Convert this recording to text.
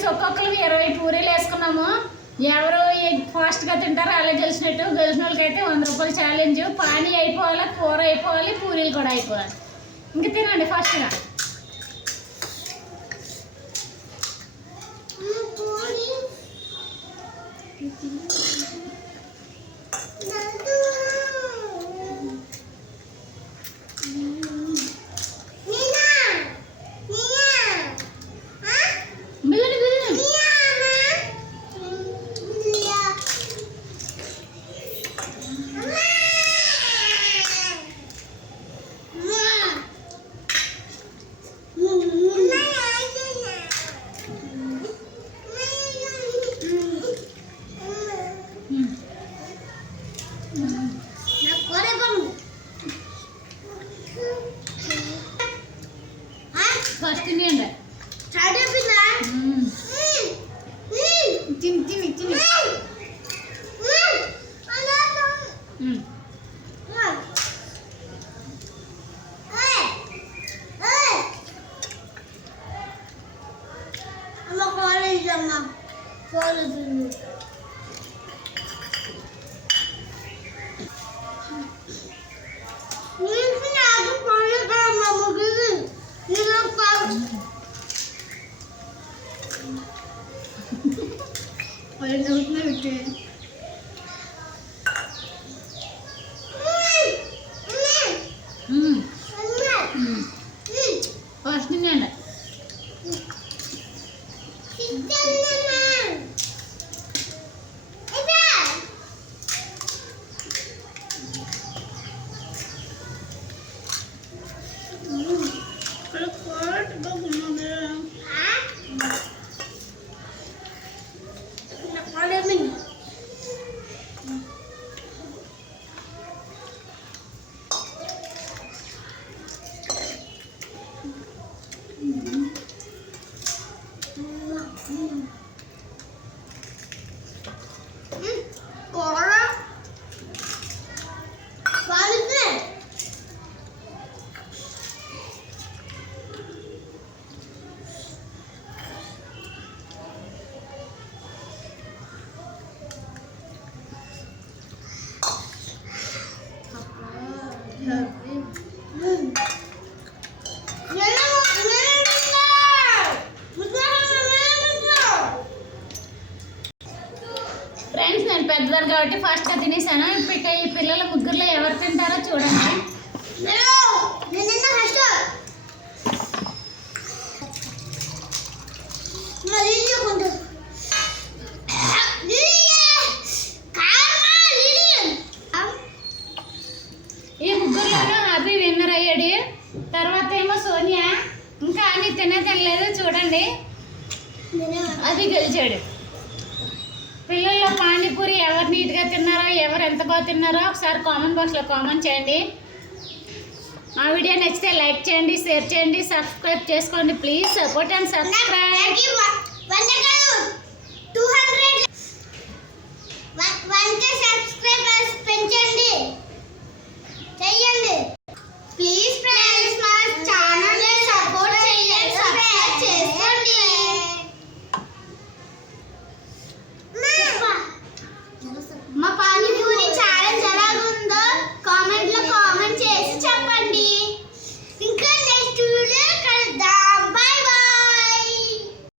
ఫ్రెండ్స్ ఒక్కొక్కరు 20 పూరీలు వేసుకున్నాము. ఎవరు ఫాస్ట్గా తింటారో అలా గెలిచినట్టు. గెలిచిన వాళ్ళకైతే 100 రూపాయలు ఛాలెంజ్. పానీ అయిపోవాలి, కూర అయిపోవాలి, పూరీలు కూడా అయిపోవాలి. ఇంక తినండి ఫాస్ట్గా. ఫస్ట్ తినండి. తిని తిని తిని ఫస్ట్ తినండి. ఫ్రెండ్స్ నేను పెద్దదాన్ని కాబట్టి ఫాస్ట్గా తినేసాను. ఇప్పుడు ఈ పిల్లల ముగ్గురులో ఎవరు తింటారో చూడండి. ఈ ముగ్గురులోనూ అభి విన్నర్ అయ్యాడు. తర్వాత ఏమో సోనియా, ఇంకా అని తినలేదు. చూడండి, అది గెలిచాడు. పిల్లల్లో పానీపూరి ఎవరు నీట్గా తిన్నారో, ఎవరు ఎంత బాగా తిన్నారో ఒకసారి కామెంట్ బాక్స్లో కామెంట్ చేయండి. ఆ వీడియో నచ్చితే లైక్ చేయండి, షేర్ చేయండి, సబ్స్క్రైబ్ చేసుకోండి. Please support and subscribe.